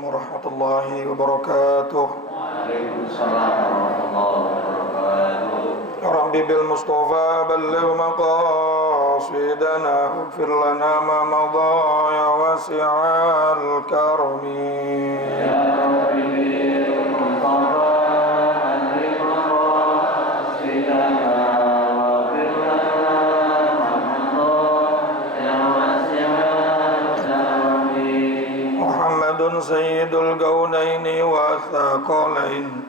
Assalamualaikum warahmatullahi wabarakatuh. Waalaikumsalam warahmatullahi wabarakatuh. Rabbi bil Mustafa balligh maqasidana waghfir lana ma madha ya wasi'al karami. Ya Rabbi bil Mustafa balligh maqasidana waghfir lana ma madha ya wasi'al karami. Muhammadun sayyidul kaunaini wa thaqalain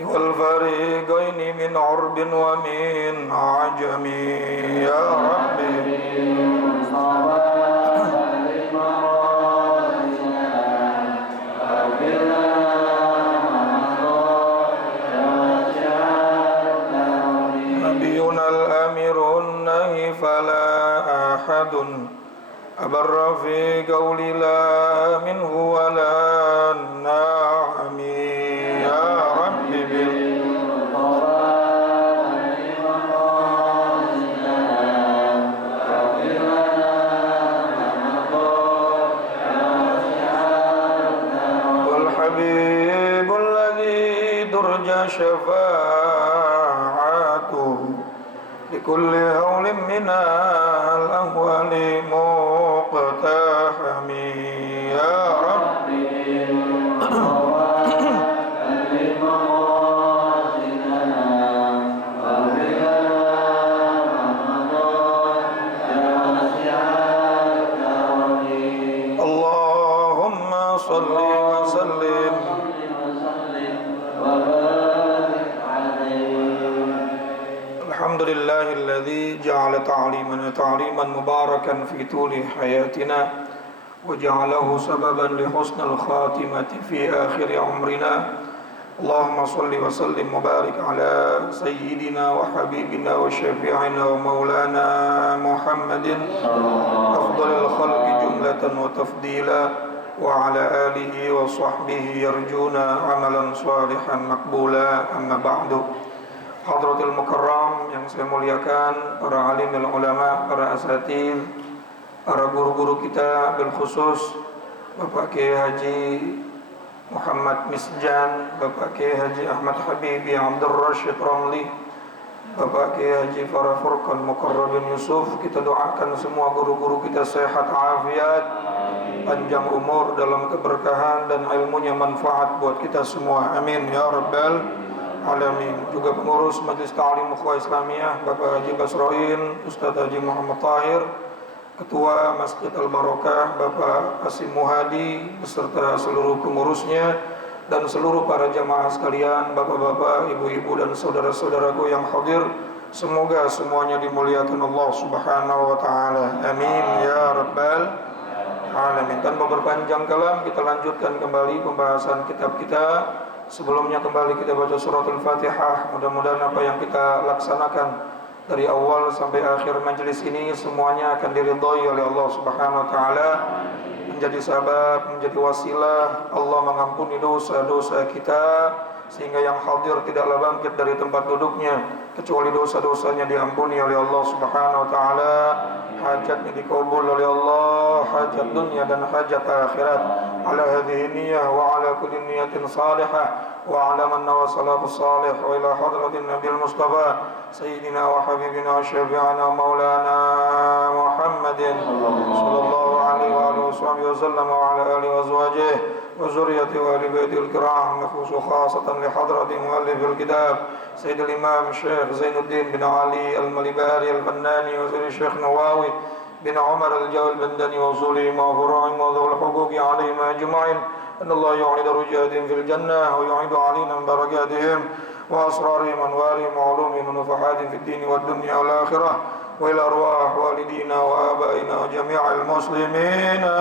wal fariqaini min urbin wa min ajami. Ya Rabbi Nabiyuna al-amirun nahi fala ahadun abarra fi qawli la minhu wa la na'ami. Ya Rabbi bil wal habibul ladzi turja syafa'atuhu likulli hawlin minal ahwali muqtahami. Ya Rabbi Allahumma salli wa sallim Alhamdulillahilladzi ja'ala ta'limana ta'liman mubarakan fi tuli hayatina wa ja'alahu sababan li husnil khatimati fi akhir umrina. Allahumma salli wa sallim mubarak ala sayyidina wa habibina wa syafi'ina wa maulana Muhammadin afdalil khalqi jumlatan wa tafdila wa ala alihi wa sahbihi yarjuna amalan salihan makbula. Amma ba'du. Hadratul Mukarram yang saya muliakan, para alimul ulama, para asatidz, para guru-guru kita, bil khusus Bapak Kiai Haji Muhammad Misjan, Bapak Kiai Haji Ahmad Habibi Abdul Rashid Ramli, Bapak Kiai Haji Farah Furqan Mukarrabin Yusuf. Kita doakan semua guru-guru kita sehat afiat, panjang umur dalam keberkahan dan ilmunya manfaat buat kita semua. Amin ya rabbal alamin. Juga pengurus Majelis Ta'lim Ukhuwah Islamiyah Bapak Haji Basroin, Ustaz Haji Muhammad Tahir, Ketua Masjid Al-Barakah Bapak Asim Muhadi beserta seluruh pengurusnya dan seluruh para jamaah sekalian, bapak-bapak, ibu-ibu dan saudara-saudaraku yang hadir, semoga semuanya dimuliakan Allah Subhanahu wa taala. Amin ya rabbal alamin. Tanpa berpanjang kalam, kita lanjutkan kembali pembahasan kitab kita. Sebelumnya kembali kita baca suratul Fatihah. Mudah-mudahan apa yang kita laksanakan dari awal sampai akhir majelis ini semuanya akan diridhai oleh Allah Subhanahu wa taala, menjadi sabab, menjadi wasilah Allah mengampuni dosa-dosa kita, sehingga yang hadir tidaklah bangkit dari tempat duduknya kecuali dosa-dosanya diampuni oleh Allah Subhanahu wa taala, hajatnya dikabul oleh Allah, hajat dunia dan hajat akhirat. Ala hadhihi niyyah wa ala kulli niyatin salihah wa ala man nawasala bisalih wa ila hadratin nabiyil mustafa sayyidina wa habibina wa syafi'ina maulana Muhammadin sallallahu alaihi wa alihi wasallam wa ala alihi wa azwajihi wa zurriyyatihi wa ali baitil kiram, khusus khasatan li hadrati muallifil kitab Sayyidul Imam Syekh Zainuddin bin Ali Al-Malibari Al-Fannani wa Syekh Nawawi bin Umar Al-Jawal Bandani wa Zuli ma fura'in wa dhul huquqi alaihim ajma'in. Anna Allah yu'id rujatin fil jannah wa yu'id alaina barakatihim wa asrarihim anwarihim wa ulumihim wa nufahatin fid din wad dunya wal akhirah wa ila arwah walidina wa abaina wa jami'al muslimina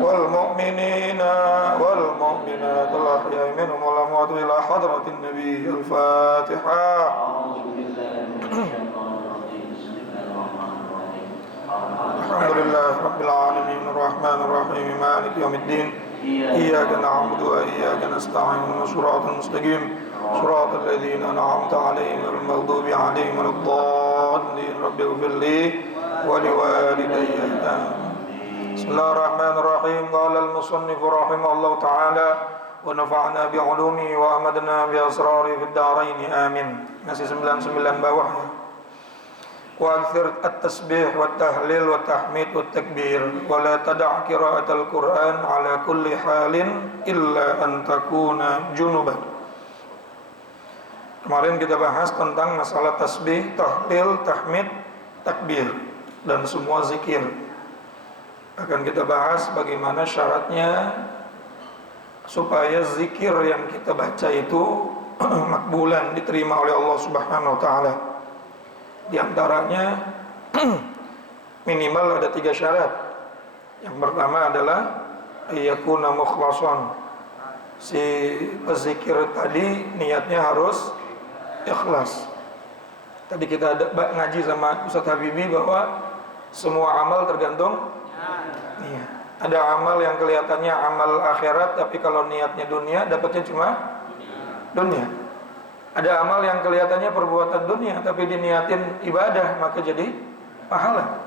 wal mu'minina wal mu'minat al ahya'i minhum wal amwat ila hadratin nabi. Al-Fatihah. Alhamdulillah Rabbil Alamin Ar-Rahmanir Rahim Maliki Yawmiddin Iyyaka na'budu wa iyyaka nasta'in Shiratal mustaqim Shiratal ladzina an'amta 'alaihim ghairil maghdubi 'alaihim waladdallin. Rabbighfir li wa liwalidayya. Bismillahirrahmanirrahim. Qala al-musannif rahimahullah ta'ala wa nafa'na bi'ulumi wa amadna bi asrari fid dharain amin. Masih 99 bawah ya. Wa akthir at-tasbih wa tahlil wa tahmid wa takbir wa la tada' qira'atal Qur'an ala kulli halin illa an takuna junuban. Kemarin kita bahas tentang masalah tasbih, tahlil, tahmid, takbir dan semua zikir. Akan kita bahas bagaimana syaratnya supaya zikir yang kita baca itu makbulan, diterima oleh Allah Subhanahu wa taala. Di antaranya minimal ada 3 syarat. Yang pertama adalah ayyakuna mukhlasan. Si pezikir tadi niatnya harus ikhlas. Tadi kita ngaji sama Ustaz Habibi bahwa semua amal tergantung niat. Ada amal yang kelihatannya amal akhirat, tapi kalau niatnya dunia, dapatnya cuma dunia. Ada amal yang kelihatannya perbuatan dunia, tapi diniatin ibadah, maka jadi pahala.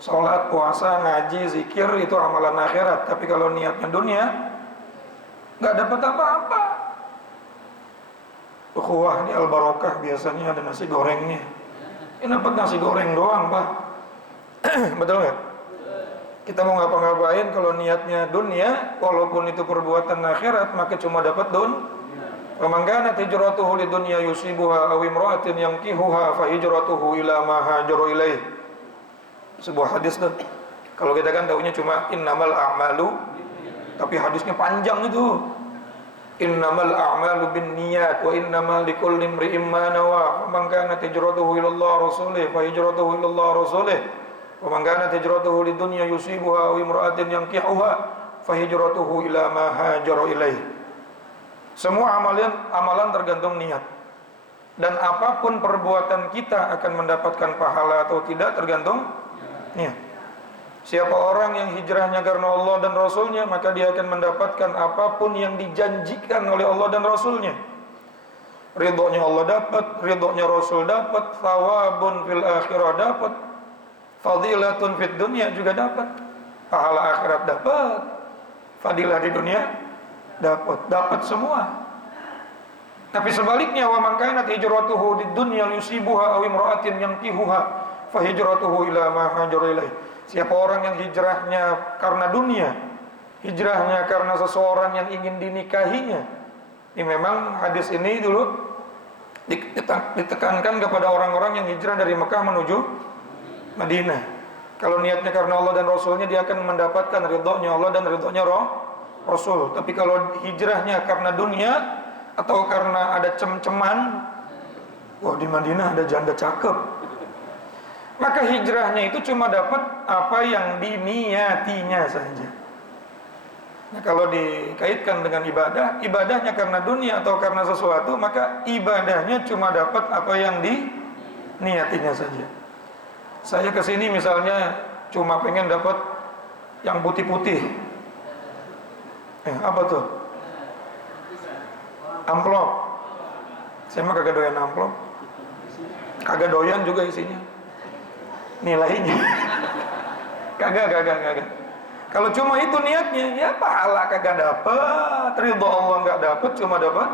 Sholat, puasa, ngaji, zikir itu amalan akhirat, tapi kalau niatnya dunia, nggak dapat apa-apa. Ukhuwah di Al-Barokah biasanya ada nasi gorengnya. Ini dapat nasi goreng doang, Pak. Betul nggak? Kita mau ngapa-ngapain kalau niatnya dunia, walaupun itu perbuatan akhirat, maka cuma dapat wa man kanat hijratuhu lidunya yusibuha aw imra'atin yankihuha fa hijratuhu ila ma hajara ilaih. Sebuah hadis tuh. Kalau kita kan taunya cuma innamal a'malu, tapi hadisnya panjang itu. Innamal a'malu binniyat wa innamal likulli imri'in ma nawa. Man kanat hijratuhu ila Allah rasulih fa hijratuhu ila Allah rasulih. Wa man kanat hijratuhu lidunya yusibuha aw imra'atin yankihuha fa hijratuhu ila ma hajara ilaih. Semua amalan tergantung niat. Dan apapun perbuatan kita akan mendapatkan pahala atau tidak tergantung niat. Siapa orang yang hijrahnya karena Allah dan Rasulnya, maka dia akan mendapatkan apapun yang dijanjikan oleh Allah dan Rasulnya. Ridhonya Allah dapat, ridhonya Rasul dapat, thawabun fil akhirah dapat, fadilatun fid dunya juga dapat, pahala akhirat dapat, fadilah di dunia dapat semua. Tapi sebaliknya, wa man kanat hijratuhu lid dunya yusibuha aw imra'atin yankihuha fa hijratuhu ila ma hajara ilaih. Siapa orang yang hijrahnya karena dunia, hijrahnya karena seseorang yang ingin dinikahinya. Ini memang hadis ini dulu ditekankan kepada orang-orang yang hijrah dari Mekah menuju Madinah. Kalau niatnya karena Allah dan Rasulnya, dia akan mendapatkan ridhonya Allah dan ridhonya Rasul. Tapi kalau hijrahnya karena dunia atau karena ada cem-ceman, wah di Madinah ada janda cakep, maka hijrahnya itu cuma dapat apa yang diniatinya saja. Nah, kalau dikaitkan dengan ibadah, ibadahnya karena dunia atau karena sesuatu, maka ibadahnya cuma dapat apa yang diniatinya saja. Saya kesini misalnya cuma pengen dapat yang putih-putih. Apa tuh? Amplop. Saya mah kagak doyan amplop. Kagak doyan juga isinya. Nilainya kagak. Kalau cuma itu niatnya, ya pahala kagak dapat, ridho Allah nggak dapat, cuma dapat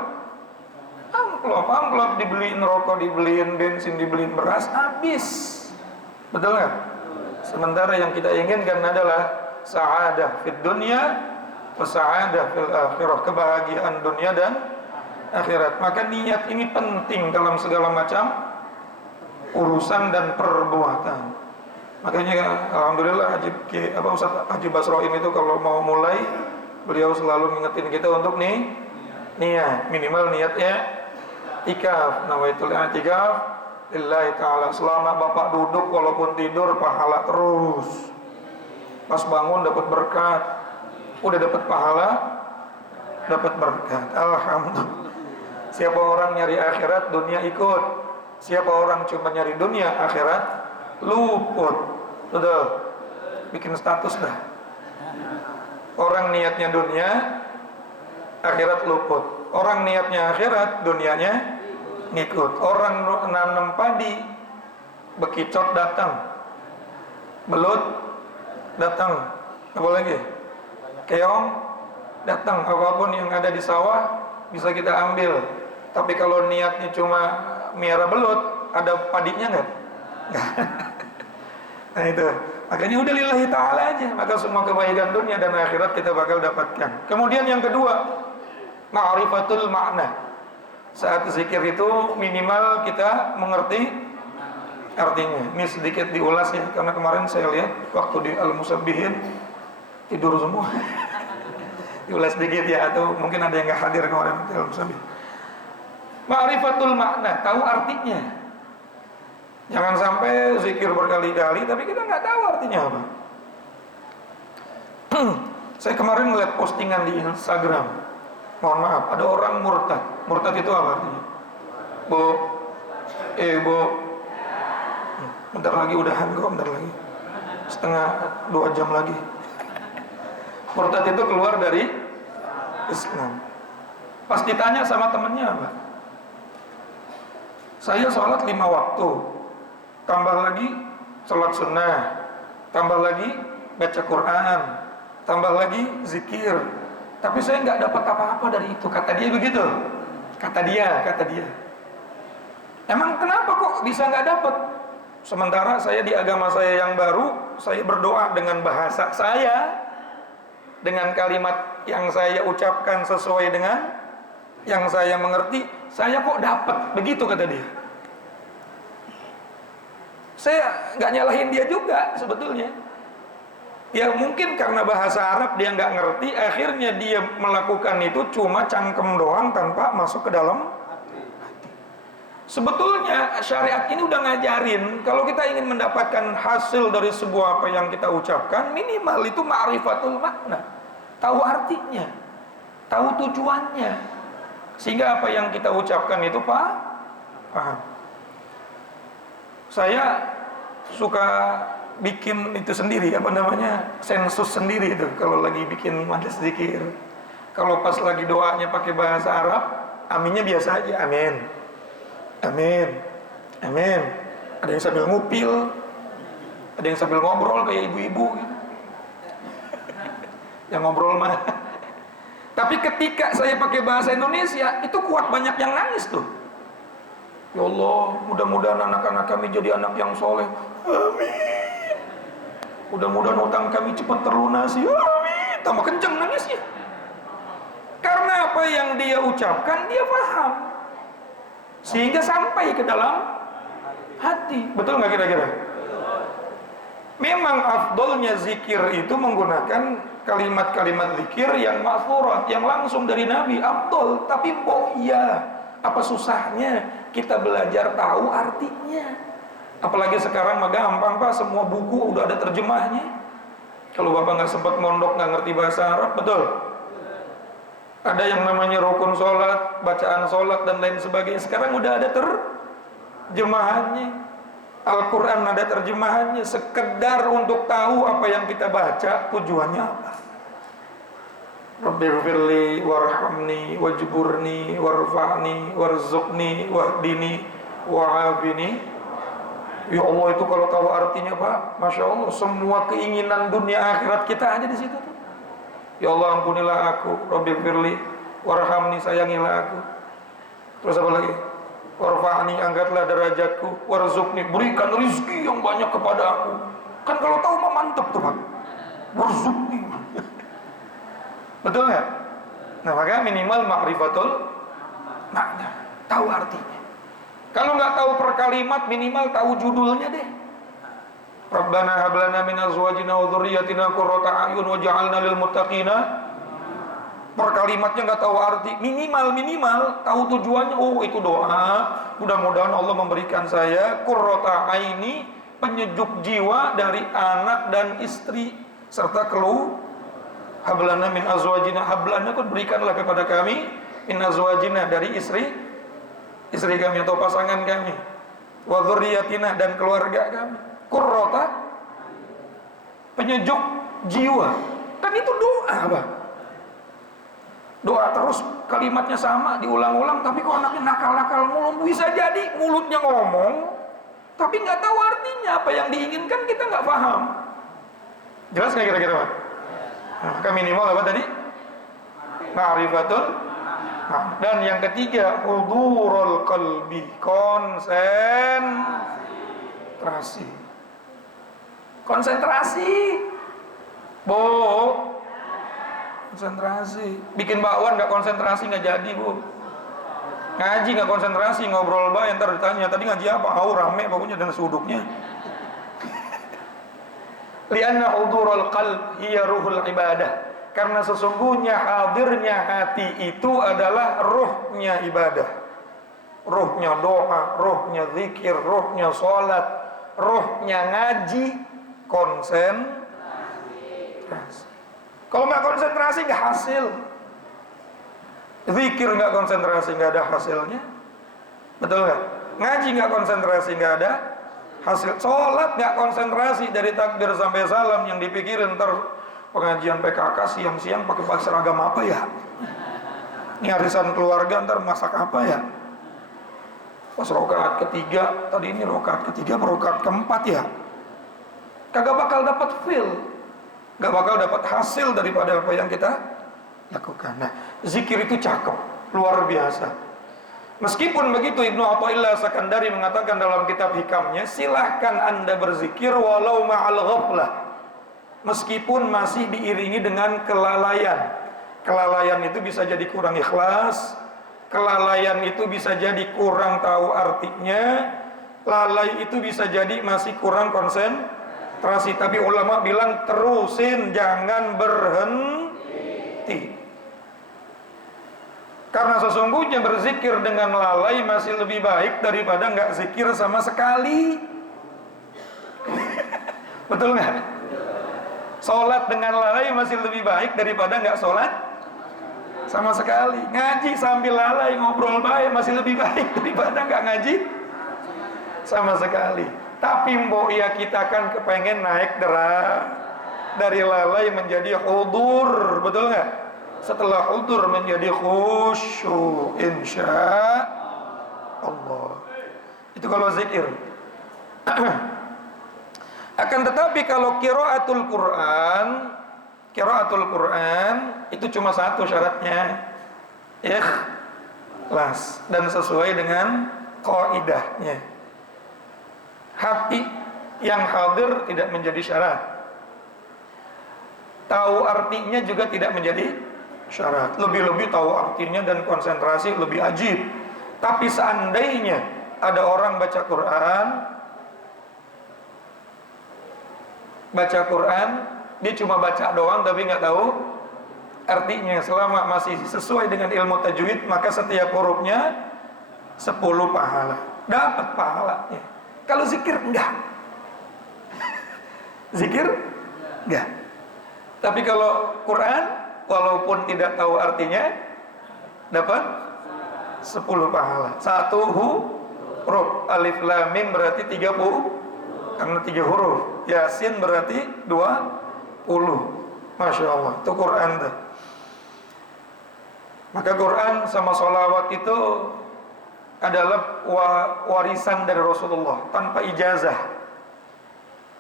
amplop dibeliin rokok, dibeliin bensin, dibeliin beras, habis. Betul nggak? Sementara yang kita inginkan adalah sa'adah fid dunya wa sa'adah fil akhirah, kebahagiaan dunia dan akhirat. Maka niat ini penting dalam segala macam urusan dan perbuatan. Makanya alhamdulillah Ustaz Haji Basroin itu kalau mau mulai, beliau selalu ngingetin kita untuk niat, minimal niatnya ikaf, nawaitul i'tikaf lillahi ta'ala. Selama Bapak duduk walaupun tidur, pahala terus. Pas bangun dapat berkat, udah dapat pahala, dapat berkat. Alhamdulillah. Siapa orang nyari akhirat, dunia ikut. Siapa orang cuma nyari dunia, akhirat luput. Betul. Bikin status dah. Orang niatnya dunia, akhirat luput. Orang niatnya akhirat, dunianya ngikut. Orang nanam padi, bekicot datang, belut datang. Apa lagi? Keong datang, apapun yang ada di sawah bisa kita ambil. Tapi kalau niatnya cuma miara belut, ada padinya nggak? Nah itu, makanya udah lillahi ta'ala aja. Maka semua kebaikan dunia dan akhirat kita bakal dapatkan. Kemudian yang kedua, ma'rifatul makna. Saat zikir itu minimal kita mengerti artinya. Ini sedikit diulas ya, karena kemarin saya lihat waktu di Al-Musabbihin tidur semua. Diulas sedikit ya, atau mungkin ada yang nggak hadir kemarin di Al-Musabbihin. Ma'rifatul makna, tahu artinya. Jangan sampai zikir berkali-kali tapi kita nggak tahu artinya apa. Saya kemarin ngeliat postingan di Instagram. Mohon maaf, ada orang murtad. Murtad itu apa artinya? Bu, bentar lagi udahan kok, bentar lagi. Setengah 2 jam lagi. Murtad itu keluar dari Islam. Pas ditanya sama temennya apa? Saya sholat 5 waktu, tambah lagi sholat sunnah, tambah lagi baca Quran, tambah lagi zikir. Tapi saya nggak dapat apa-apa dari itu. Kata dia begitu. Kata dia. Emang kenapa kok bisa nggak dapat? Sementara saya di agama saya yang baru, saya berdoa dengan bahasa saya, dengan kalimat yang saya ucapkan sesuai dengan yang saya mengerti, saya kok dapat begitu, kata dia. Saya nggak nyalahin dia juga sebetulnya. Ya mungkin karena bahasa Arab dia nggak ngerti, akhirnya dia melakukan itu cuma cangkem doang tanpa masuk ke dalam hati. Sebetulnya syariat ini udah ngajarin kalau kita ingin mendapatkan hasil dari sebuah apa yang kita ucapkan, minimal itu ma'rifatul makna, tahu artinya, tahu tujuannya. Sehingga apa yang kita ucapkan itu paham. Saya suka bikin itu sendiri, sensus sendiri itu kalau lagi bikin majelis zikir. Kalau pas lagi doanya pakai bahasa Arab, aminnya biasa aja, amin, amin, amin. Ada yang sambil ngupil, ada yang sambil ngobrol kayak ibu-ibu gitu. Yang ngobrol mah. Tapi ketika saya pakai bahasa Indonesia, itu kuat banyak yang nangis tuh. Ya Allah, mudah-mudahan anak-anak kami jadi anak yang soleh. Amin. Mudah-mudahan utang kami cepat terlunasi. Amin. Tambah kenceng nangisnya. Karena apa yang dia ucapkan, dia paham. Sehingga sampai ke dalam hati. Betul nggak kira-kira? Memang afdolnya zikir itu menggunakan kalimat-kalimat zikir yang ma'furat, yang langsung dari Nabi, afdol. Tapi iya, apa susahnya kita belajar tahu artinya? Apalagi sekarang mah gampang Pak, semua buku udah ada terjemahnya. Kalau Bapak nggak sempat mondok, nggak ngerti bahasa Arab, betul? Ada yang namanya rukun sholat, bacaan sholat dan lain sebagainya. Sekarang udah ada terjemahannya. Al-Quran ada terjemahannya. Sekedar untuk tahu apa yang kita baca, tujuannya apa. Rabbighfirli warhamni wajburni warfa'ni warzuqni wahdini wa'afini. Ya Allah, itu kalau tahu artinya Pak, Masya Allah, semua keinginan dunia akhirat kita ada di situ tuh. Ya Allah, ampunilah aku, Rabbighfirli warhamni, sayangilah aku. Terus apa lagi? Warfa'ni, angkatlah derajatku, warzuqni, berikan rizki yang banyak kepada aku. Kan kalau tahu mah mantep tuh Pak. Warzuqni. Betul nggak? Nah maka minimal ma'rifatul makna, tahu artinya. Kalau nggak tahu per kalimat, minimal tahu judulnya deh. Rabbana hab lana min azwajina wa dzurriyyatina qurrata a'yun waj'alna lil muttaqina. Per kalimatnya nggak tahu arti, minimal tahu tujuannya. Oh itu doa, mudah-mudahan Allah memberikan saya qurrata aini, penyejuk jiwa dari anak dan istri serta keluarga. Hablana min azwajina, hablana kan berikanlah kepada kami min azwajina, dari istri kami atau pasangan kami, wa dzurriyyatina, dan keluarga kami, qurrata, penyejuk jiwa. Kan itu doa Pak. Doa terus kalimatnya sama diulang-ulang, tapi kok anaknya nakal-nakal mulu. Bisa jadi mulutnya ngomong tapi nggak tahu artinya, apa yang diinginkan kita nggak paham. Jelas nggak kira-kira Pak? Maka minimal apa tadi? Ma'rifatul. Dan yang ketiga, hudurul qalbi, konsentrasi. Konsentrasi. Konsentrasi. Bikin bakwan nggak konsentrasi nggak jadi, Bu. Ngaji nggak konsentrasi, ngobrol bae ntar ditanya tadi ngaji apa? Rame pokoknya dengan suduknya. Lianna hudurul qalb hiya ruhul ibadah. Karena sesungguhnya hadirnya hati itu adalah ruhnya ibadah. Ruhnya doa, ruhnya zikir, ruhnya sholat, ruhnya ngaji, konsentrasi. Kalau nggak konsentrasi nggak hasil. Zikir nggak konsentrasi nggak ada hasilnya. Betul nggak? Ngaji nggak konsentrasi nggak ada hasil. Sholat nggak konsentrasi dari takbir sampai salam, yang dipikirin ntar pengajian PKK siang-siang pakai seragam apa ya? Ini arisan keluarga ntar masak apa ya? Pas rokaat ketiga, tadi ini rokaat ketiga atau rokaat keempat ya? Kagak bakal dapat feel, gak bakal dapat hasil daripada apa yang kita lakukan. Nah, zikir itu cakep, luar biasa. Meskipun begitu, Ibnu Athaillah Sakandari mengatakan dalam kitab hikamnya, silahkan Anda berzikir walau ma'al ghaflah, meskipun masih diiringi dengan kelalaian. Kelalaian itu bisa jadi kurang ikhlas, kelalaian itu bisa jadi kurang tahu artinya, lalai itu bisa jadi masih kurang konsentrasi. Tapi ulama bilang terusin, jangan berhenti. Karena sesungguhnya berzikir dengan lalai masih lebih baik daripada nggak zikir sama sekali. Betul nggak? Sholat dengan lalai masih lebih baik daripada nggak sholat sama sekali. Ngaji sambil lalai, ngobrol baik masih lebih baik daripada nggak ngaji sama sekali. Tapi mbok ya kita kan kepengen naik dari lalai menjadi hudur, betul nggak? Setelah hudur menjadi khusyuk, insya Allah. Itu kalau zikir. Akan tetapi kalau qiraatul Quran itu cuma satu syaratnya, ikhlas dan sesuai dengan qaidahnya. Hati yang hadir tidak menjadi syarat. Tahu artinya juga tidak menjadi syarat. Lebih-lebih tahu artinya dan konsentrasi lebih ajib. Tapi seandainya ada orang baca Quran, dia cuma baca doang tapi nggak tahu artinya, selama masih sesuai dengan ilmu tajwid, maka setiap hurufnya 10 pahala, dapat pahalanya. Kalau zikir enggak. Zikir enggak. Tapi kalau Quran, walaupun tidak tahu artinya, dapat 10 pahala. 1 huruf. Alif lam mim berarti 30, karena 3 huruf. Yasin berarti 20. Masya Allah, itu Quran tuh. Maka Quran sama sholawat itu adalah warisan dari Rasulullah tanpa ijazah.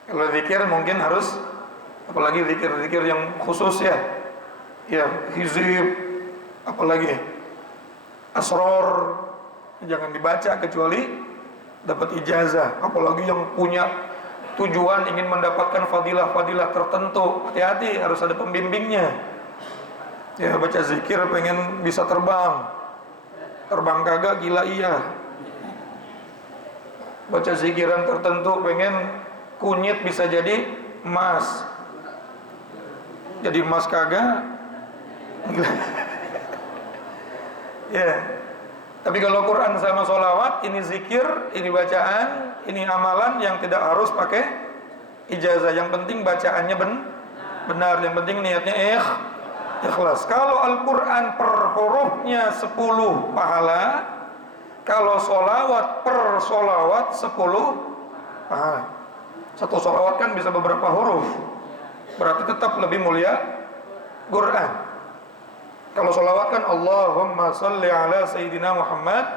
Kalau zikir mungkin harus, apalagi zikir-zikir yang khusus ya, hizib, apalagi asror, jangan dibaca kecuali dapat ijazah. Apalagi yang punya tujuan ingin mendapatkan fadilah-fadilah tertentu, hati-hati, harus ada pembimbingnya. Ya, baca zikir pengen bisa terbang kagak, gila iya. Baca zikiran tertentu pengen kunyit bisa jadi emas, jadi emas kagak, gila. Ya. Tapi kalau Quran sama sholawat, ini zikir, ini bacaan, ini amalan yang tidak harus pakai ijazah. Yang penting bacaannya benar, yang penting niatnya ikhlas. Kalau Al-Quran per hurufnya 10 pahala, kalau sholawat per sholawat 10 pahala. Satu sholawat kan bisa beberapa huruf, berarti tetap lebih mulia Quran. Kalau sholawat kan Allahumma salli ala Sayyidina Muhammad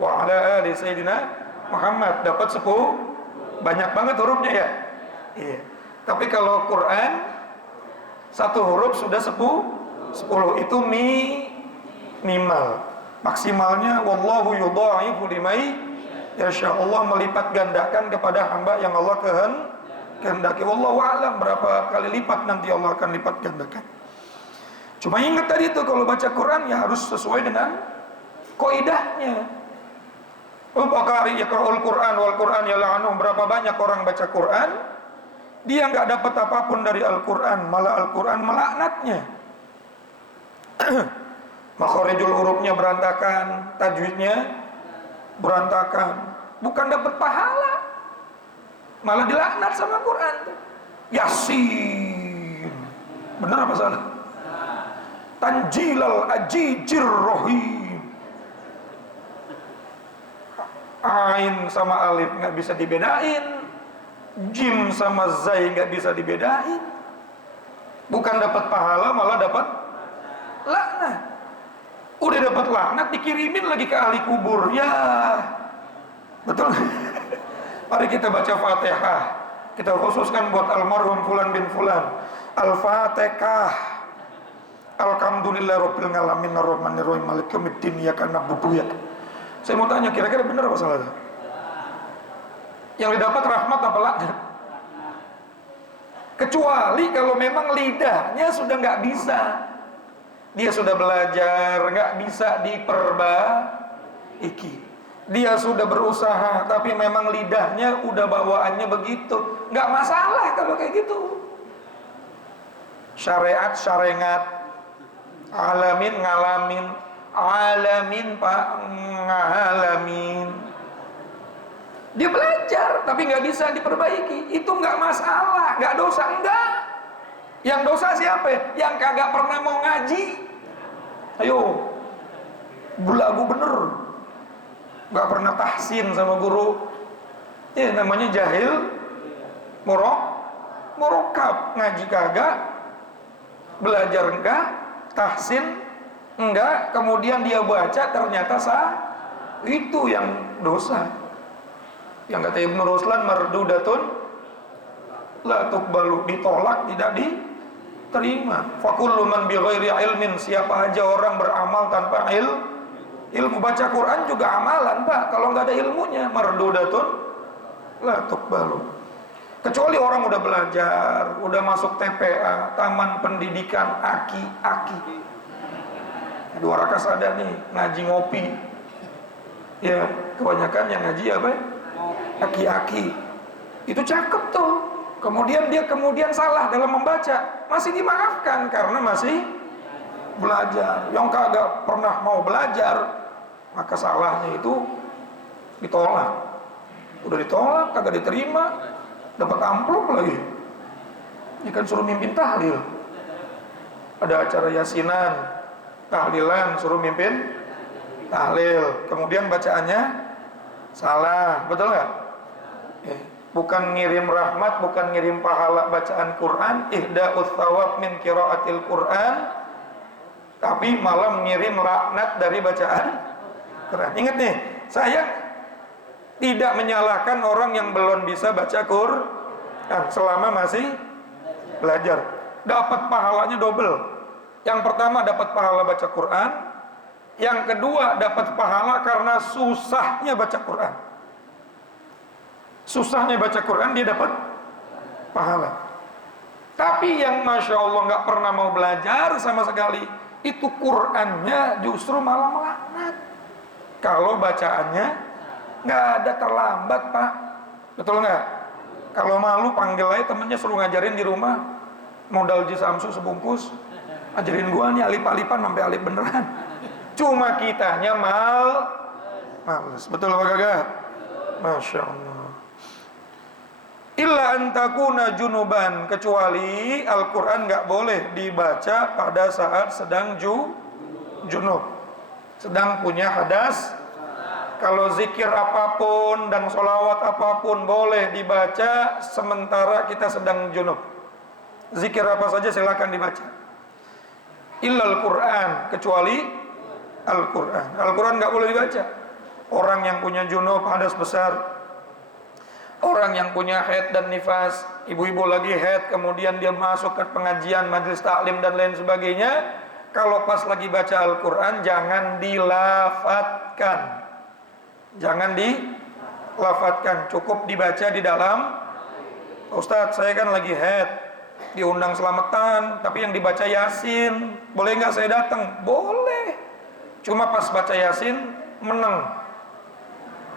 wa ala ali Sayyidina Muhammad, dapat 10, banyak banget hurufnya ya. Iya. Tapi kalau Quran Satu huruf sudah 10. Itu minimal. Maksimalnya wallahu yudha'ifu limai yasha. Allah melipat gandakan kepada hamba yang Allah kehendaki. Wallahu a'lam berapa kali lipat nanti Allah akan lipat gandakan. Cuma ingat tadi itu, kalau baca Quran ya harus sesuai dengan kaidahnya. Al-Bukhari yaqra'ul Quran wal Quran yal'anu. Berapa banyak orang baca Quran, dia nggak dapat apapun dari Al-Quran, malah Al-Quran melaknatnya. Makhorijul hurufnya berantakan, tajwidnya berantakan, bukan dapat pahala, malah dilaknat sama Quran. Yasin, benar apa salah? Tanjilal ajijir rohim. Ain sama alif nggak bisa dibedain, jim sama zai nggak bisa dibedain. Bukan dapat pahala, malah dapat laknat. Udah dapat laknat, dikirimin lagi ke ahli kubur. Ya, betul. Mari kita baca Fatihah. Kita khususkan buat almarhum Fulan bin Fulan. Al-Fatihah. Alhamdulillah Rabbil Alamin Ar-Rahmanir-Rahim Maliki Yaumiddin Iyyaka na'budu wa iyyaka. Saya mau tanya, kira-kira benar apa salah? Yang didapat rahmat apa laknat? Kecuali kalau memang lidahnya sudah nggak bisa, dia sudah belajar nggak bisa diperbaiki, dia sudah berusaha tapi memang lidahnya udah bawaannya begitu, nggak masalah kalau kayak gitu. Syariat syarengat, alamin ngalamin, alamin pak ngalamin. Dia belajar tapi nggak bisa diperbaiki, itu nggak masalah, nggak dosa, enggak. Yang dosa siapa? Yang kagak pernah mau ngaji. Ayo, belagu bener, nggak pernah tahsin sama guru. Ya namanya jahil, murokab, ngaji kagak, belajar enggak, tahsin enggak, kemudian dia baca ternyata sah. Itu yang dosa. Yang kata Ibnu Ruslan, mardudatun la tuqbalu, ditolak, tidak diterima. Fakullu man bighairi ilmin, siapa aja orang beramal tanpa ilmu. Baca Quran juga amalan pak, kalau nggak ada ilmunya mardudatun la tuqbalu. Kecuali orang udah belajar, udah masuk TPA, Taman Pendidikan Aki-Aki. 2 rakas ada nih, ngaji ngopi. Ya, kebanyakan yang ngaji apa? Aki-aki. Itu cakep tuh. Kemudian dia salah dalam membaca, masih dimaafkan karena masih belajar. Yang kagak pernah mau belajar, maka salahnya itu ditolak. Udah ditolak, kagak diterima, dapat amplop lagi. Ini kan suruh mimpin tahlil. Ada acara yasinan, tahlilan, suruh mimpin tahlil. Kemudian bacaannya salah, betul nggak? Bukan ngirim rahmat, bukan ngirim pahala bacaan Quran, ihda'us thawab min qiraatil Quran, tapi malah mengirim laknat dari bacaan Quran. Ingat nih, saya tidak menyalahkan orang yang belum bisa baca Quran selama masih belajar. Dapat pahalanya double. Yang pertama dapat pahala baca Quran, yang kedua dapat pahala karena susahnya baca Quran. Susahnya baca Quran dia dapat pahala. Tapi yang Masya Allah nggak pernah mau belajar sama sekali, itu Qurannya justru malah melaknat. Kalau bacaannya nggak ada terlambat pak, betul nggak? Kalau malu panggil aja temennya, suruh ngajarin di rumah, modal juz Samsu sebungkus, ajarin gua nih alif-alifan sampai alif beneran. Cuma kitanya males, betul apa kagak? Masya Allah. Illa antakuna junuban, kecuali Al-Quran nggak boleh dibaca pada saat sedang junub, sedang punya hadas. Kalau zikir apapun dan sholawat apapun boleh dibaca sementara kita sedang junub. Zikir apa saja silakan dibaca. Illa Al-Quran, kecuali Al-Quran. Al-Quran nggak boleh dibaca. Orang yang punya junub, hadas besar, Orang yang punya haid dan nifas, ibu-ibu lagi haid, kemudian dia masuk ke pengajian, majelis taklim dan lain sebagainya, kalau pas lagi baca Al-Quran jangan dilafatkan. Jangan dilafatkan, cukup dibaca di dalam. Ustadz, saya kan lagi haid, diundang selamatan, tapi yang dibaca Yasin, boleh nggak saya datang? Boleh. Cuma pas baca Yasin menang,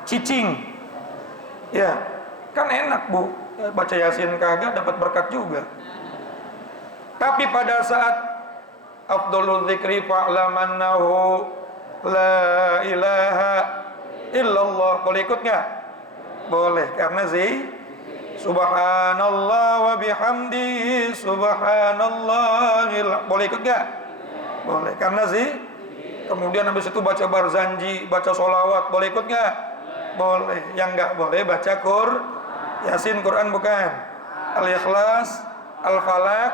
cicing, ya. Kan enak bu, baca Yasin kagak dapat berkat juga. Tapi pada saat afdhalul dzikri fa'lamannahu la ilaha illallah, boleh ikut nggak? Boleh, karena subhanallah wa bihamdihi subhanallahil, boleh ikut nggak? Boleh, karena kemudian habis itu baca barzanji, baca sholawat, boleh ikut nggak? Boleh. Yang nggak boleh baca Yasin, Quran bukan. Al-Ikhlas, Al-Falaq,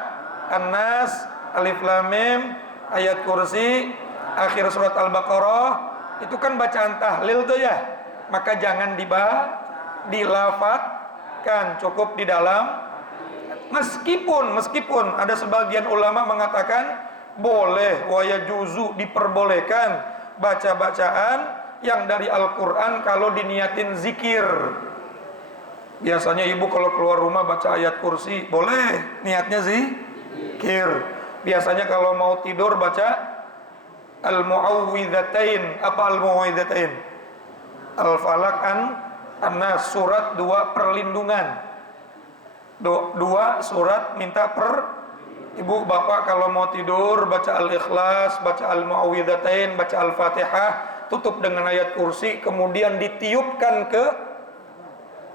An-Nas, Alif Lam Mim, ayat kursi, akhir surat Al-Baqarah, itu kan bacaan tahlil tuh ya. Maka jangan dilafatkan, cukup di dalam. Meskipun ada sebagian ulama mengatakan boleh, wa yajuzu, diperbolehkan baca bacaan yang dari Al-Quran kalau diniatin zikir. Biasanya ibu kalau keluar rumah baca ayat kursi, boleh, niatnya zikir. Biasanya kalau mau tidur baca Al-Mu'awwidhatain. Apa Al-Mu'awwidhatain? Al-Falaq, An-Nas, surat 2 perlindungan. 2 surat minta ibu bapak kalau mau tidur baca Al-Ikhlas, baca Al-Mu'awwidhatain, baca Al-Fatihah, tutup dengan ayat kursi, kemudian ditiupkan ke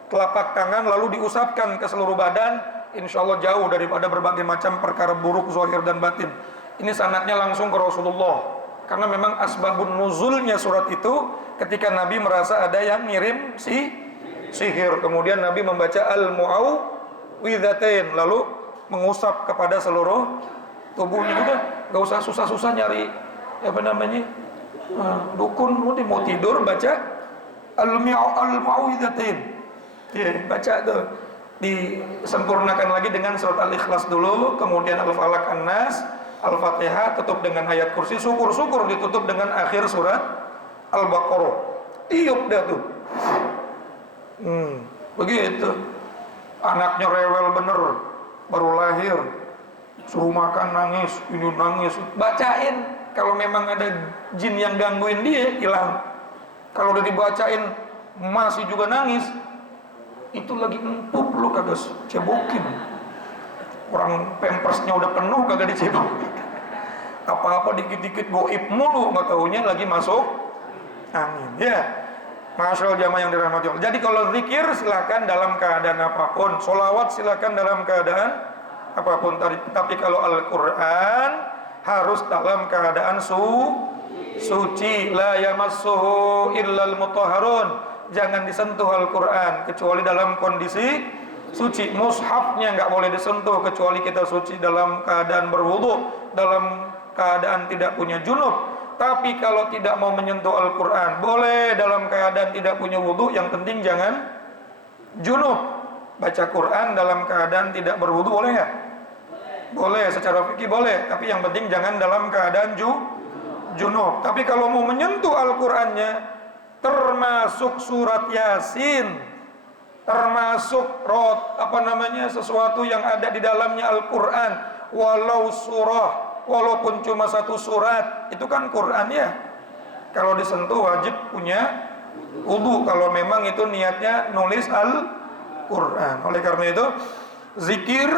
telapak tangan lalu diusapkan ke seluruh badan, insya Allah jauh daripada berbagai macam perkara buruk zahir dan batin. Ini sanadnya langsung ke Rasulullah, karena memang asbabun nuzulnya surat itu ketika Nabi merasa ada yang ngirim sihir, kemudian Nabi membaca Al-Mu'awwidhatain lalu mengusap kepada seluruh tubuhnya. Udah, gak usah susah-susah nyari dukun, mau tidur baca Al-Mu'awwidhatain. Ya, baca tuh, disempurnakan lagi dengan surat Al-Ikhlas dulu, kemudian Al-Falaq, An-Nas, Al-Fatihah, tutup dengan ayat kursi, syukur-syukur ditutup dengan akhir surat Al-Baqarah. Tiup dah tuh. Begitu. Anaknya rewel bener, baru lahir, suruh makan nangis, ini nangis, bacain. Kalau memang ada jin yang gangguin dia, hilang. Kalau udah dibacain masih juga nangis, itu lagi empuk, lu kagak cebokin. Orang pampersnya udah penuh kagak dicebokin. Apa-apa dikit-dikit goib mulu, nggak taunya lagi masuk angin. Ya, masyaallah jamaah yang dirahmati Allah. Jadi kalau zikir silakan dalam keadaan apapun, sholawat silakan dalam keadaan apapun. Tapi kalau Al-Quran harus dalam keadaan suci. La yamassuhu illal mutahharun. Jangan disentuh Al-Quran kecuali dalam kondisi suci. Mushafnya nggak boleh disentuh kecuali kita suci dalam keadaan berwudu, dalam keadaan tidak punya junub. Tapi kalau tidak mau menyentuh Al-Quran, boleh dalam keadaan tidak punya wudu, yang penting jangan junub. Baca Quran dalam keadaan tidak berwudu boleh nggak? Boleh, secara fikih boleh, tapi yang penting jangan dalam keadaan junub. Tapi kalau mau menyentuh Al-Qurannya, termasuk surat Yasin, termasuk sesuatu yang ada di dalamnya Al-Quran, walaupun cuma 1 surat, itu kan Quran ya. Kalau disentuh wajib punya wudu kalau memang itu niatnya nulis Al-Quran. Oleh karena itu zikir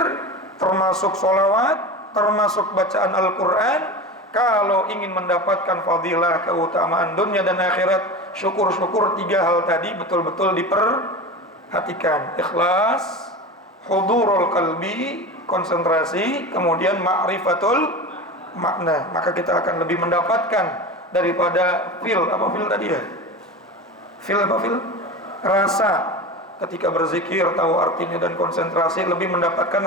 termasuk sholawat, termasuk bacaan Al-Quran. Kalau ingin mendapatkan fadilah, keutamaan dunia dan akhirat, syukur-syukur 3 hal tadi betul-betul diperhatikan. Ikhlas, hudurul qalbi, konsentrasi, kemudian ma'rifatul makna. Maka kita akan lebih mendapatkan daripada fil tadi ya? Rasa. Ketika berzikir tahu artinya dan konsentrasi, lebih mendapatkan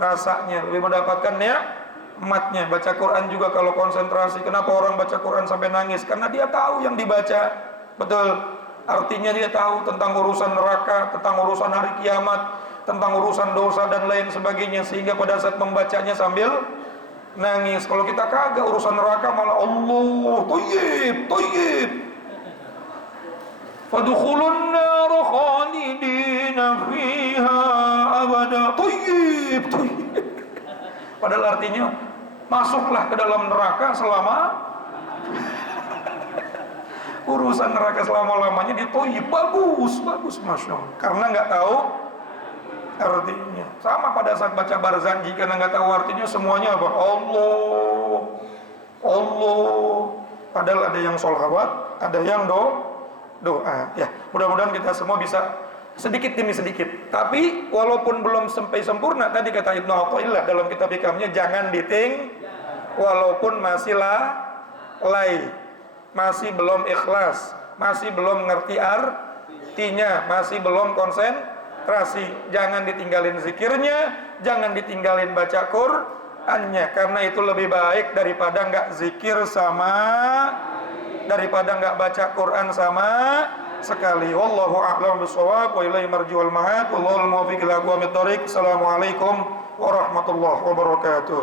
rasanya, lebih mendapatkan nikmatnya. Baca Quran juga kalau konsentrasi. Kenapa orang baca Quran sampai nangis? Karena dia tahu yang dibaca. Betul. Artinya dia tahu tentang urusan neraka, tentang urusan hari kiamat, tentang urusan dosa dan lain sebagainya, sehingga pada saat membacanya sambil nangis. Kalau kita kagak, urusan neraka malah Allah thayyib thayyib, fadkhulun nar khalidina fiha abada thayyib thayyib. Padahal artinya masuklah ke dalam neraka selama urusan neraka selama-lamanya ditoyib. Bagus, masya Allah. Karena nggak tahu artinya. Sama pada saat baca barzanji, karena nggak tahu artinya, semuanya apa? Allah, Allah. Padahal ada yang sholawat, ada yang doa. Ya, mudah-mudahan kita semua bisa sedikit demi sedikit. Tapi walaupun belum sampai sempurna, tadi kata Ibnu Athaillah dalam kitab hikamnya, jangan walaupun masih lalai, masih belum ikhlas, masih belum ngerti artinya, masih belum konsentrasi, jangan ditinggalin zikirnya, jangan ditinggalin baca Qur'annya, karena itu lebih baik daripada nggak zikir daripada nggak baca Qur'an sama sekali. Wallahu a'lam bishawab wa ilaihi marji'ul ma'ad. Wallahul muwaffiq ila aqwamit thoriq. Assalamualaikum warahmatullahi wabarakatuh.